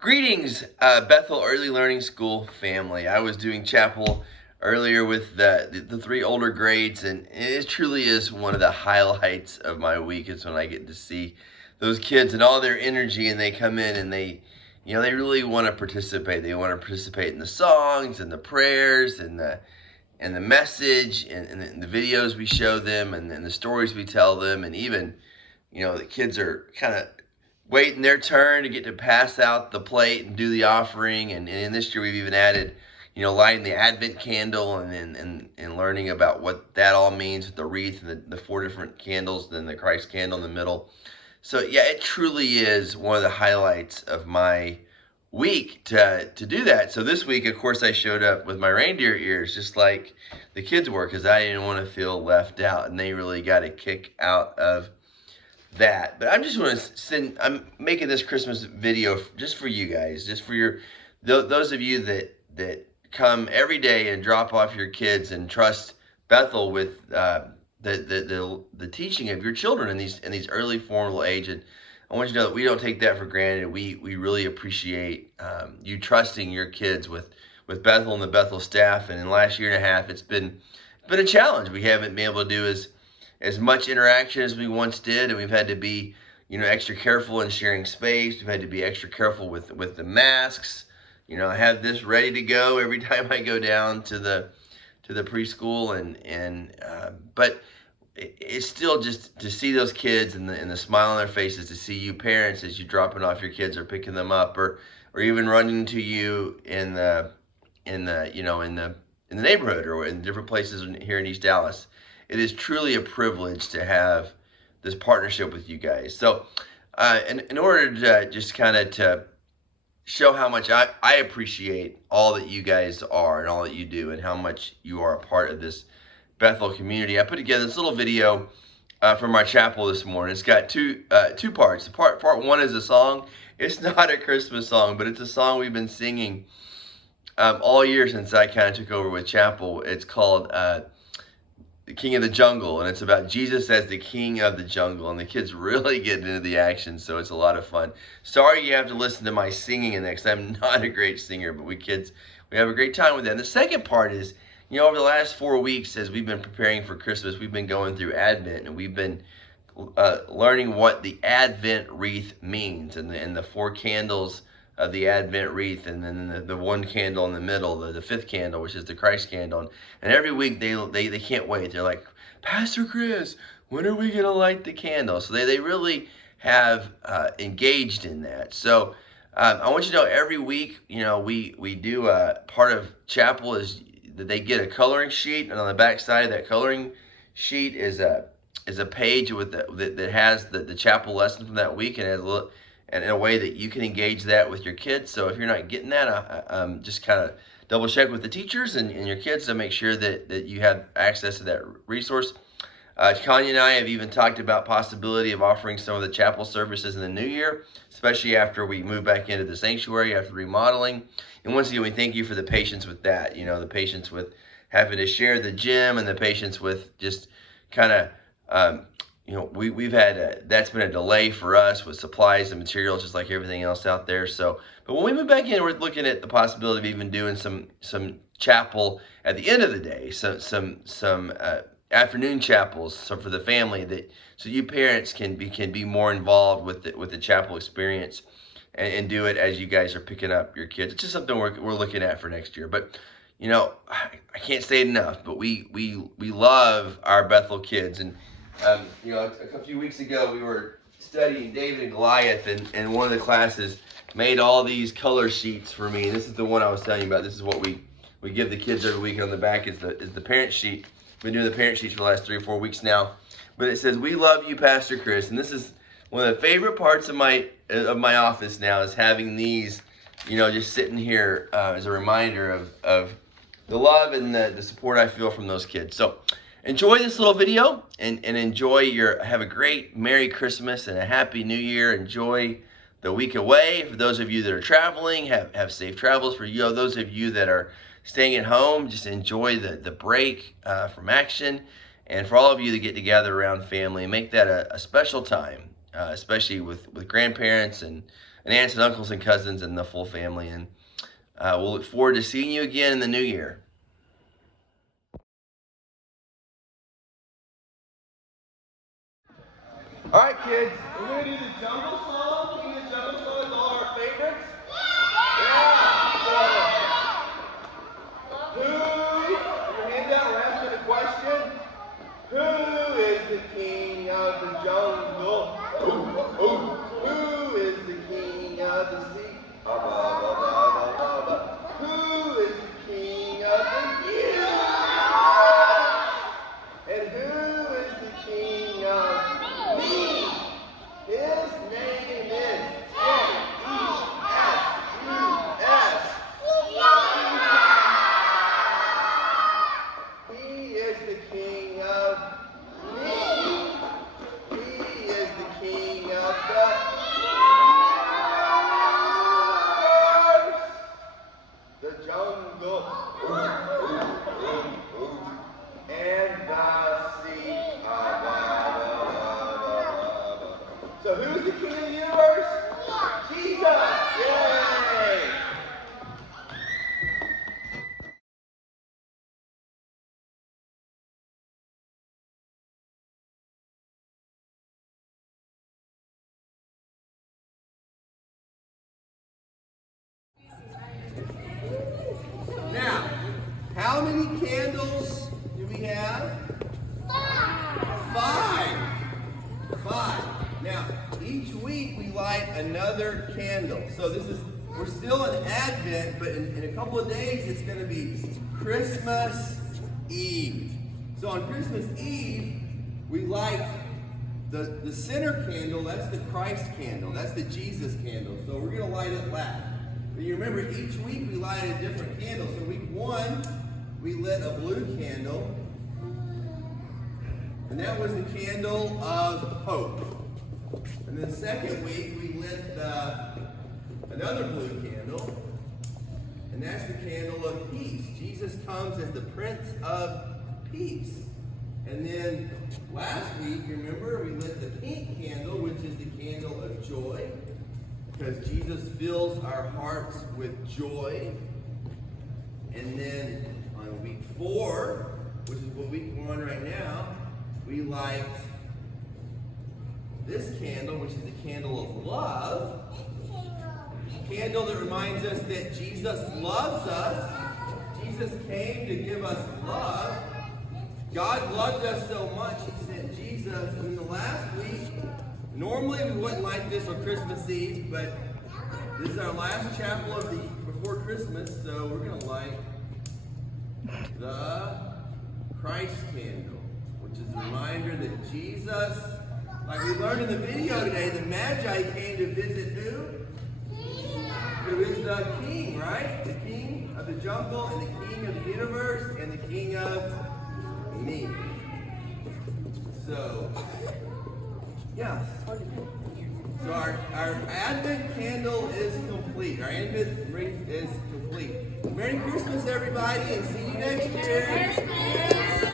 Greetings, Bethel Early Learning School family. I was doing chapel earlier with the three older grades, and it truly is one of the highlights of my week is when I get to see those kids and all their energy, and they come in and they really want to participate. They want to participate in the songs and the prayers and the message and the videos we show them and the stories we tell them, and even the kids are kind of waiting their turn to get to pass out the plate and do the offering. And this year we've even added, lighting the Advent candle and learning about what that all means with the wreath and the four different candles, then the Christ candle in the middle. So yeah, it truly is one of the highlights of my week to do that. So this week, of course, I showed up with my reindeer ears, just like the kids were, because I didn't want to feel left out, and they really got a kick out of that. But I'm making this Christmas video just for you guys, just for those of you that come every day and drop off your kids and trust Bethel with the teaching of your children in these early formal age. And I want you to know that we don't take that for granted. We really appreciate you trusting your kids with Bethel and the Bethel staff. And in the last year and a half, it's been a challenge. We haven't been able to do as much interaction as we once did, and we've had to be extra careful in sharing space. We've had to be extra careful with the masks. I have this ready to go every time I go down to the preschool, but it's still just to see those kids and the smile on their faces, to see you parents as you dropping off your kids or picking them up, or even running to you in the neighborhood or in different places here in East Dallas. It is truly a privilege to have this partnership with you guys. So in order to just kind of to show how much I appreciate all that you guys are and all that you do and how much you are a part of this Bethel community, I put together this little video from our chapel this morning. It's got two parts. Part one is a song. It's not a Christmas song, but it's a song we've been singing all year since I kind of took over with chapel. It's called The King of the Jungle, and it's about Jesus as the King of the Jungle, and the kids really get into the action, so it's a lot of fun. Sorry you have to listen to my singing in that, because I'm not a great singer, but we have a great time with that. And the second part is, over the last 4 weeks, as we've been preparing for Christmas, we've been going through Advent, and we've been learning what the Advent wreath means, and the four candles of the Advent wreath, and then the one candle in the middle, the fifth candle, which is the Christ candle. And every week they can't wait. They're like, Pastor Chris, when are we gonna light the candle? So they really have engaged in that. So I want you to know, every week, we do part of chapel is that they get a coloring sheet, and on the back side of that coloring sheet is a page with that has the chapel lesson from that week, and has a little, and in a way that you can engage that with your kids. So if you're not getting that, just kind of double check with the teachers and your kids to make sure that you have access to that resource. Kanye and I have even talked about possibility of offering some of the chapel services in the new year, especially after we move back into the sanctuary after remodeling. And once again, we thank you for the patience with that, the patience with having to share the gym, and the patience with just kind of, we've had that's been a delay for us with supplies and materials, just like everything else out there. So, but when we move back in, we're looking at the possibility of even doing some chapel at the end of the day, some afternoon chapels, so for the family, so you parents can be more involved with the chapel experience, and do it as you guys are picking up your kids. It's just something we're looking at for next year. But I can't say it enough, but we love our Bethel kids. And a few weeks ago, we were studying David and Goliath, and one of the classes made all these color sheets for me. And this is the one I was telling you about. This is what we give the kids every week. On the back is the parent sheet. We've been doing the parent sheets for the last 3 or 4 weeks now. But it says, "We love you, Pastor Chris." And this is one of the favorite parts of my office now, is having these, just sitting here as a reminder of the love and the support I feel from those kids. So enjoy this little video, and have a great Merry Christmas and a Happy New Year. Enjoy the week away. For those of you that are traveling, have safe travels. For those of you that are staying at home, just enjoy the break from action. And for all of you that get together around family, make that a special time, especially with grandparents and and aunts and uncles and cousins and the full family. And we'll look forward to seeing you again in the new year. All right, kids, we're going to do the jungle song. King of the jungle song is all our favorites. Yeah. So, your handout, we're asking a question. Who is the king of the jungle? Who is the king of the sea? Who is the king of the universe? And who is the king of me? His name is J-E-S-U-S. He is the king of me. He is the king of the universe. The jungle. And the sea. So who's the king of the universe? Jesus. Yay! Now, how many candles do we have? 5. 5. Now, each week we light another candle. So we're still in Advent, but in a couple of days it's going to be Christmas Eve. So on Christmas Eve, we light the center candle. That's the Christ candle. That's the Jesus candle. So we're going to light it last. But you remember, each week we light a different candle. So week 1, we lit a blue candle. And that was the candle of hope. And then the second week, we lit another blue candle. And that's the candle of peace. Jesus comes as the Prince of Peace. And then last week, remember, we lit the pink candle, which is the candle of joy. Because Jesus fills our hearts with joy. And then on week 4, which is what week 1 right now, we light this candle, which is the candle of love. A candle that reminds us that Jesus loves us. Jesus came to give us love. God loved us so much, he sent Jesus. And in the last week, normally we wouldn't light this on Christmas Eve, but this is our last chapel of the before Christmas, so we're going to light the Christ candle, which is a reminder that Jesus, like we learned in the video today, the Magi came to visit who? Who is the king, right? The king of the jungle, and the king of the universe, and the king of me. So, yeah. So our Advent candle is complete. Our Advent wreath is complete. Merry Christmas, everybody, and see you next year.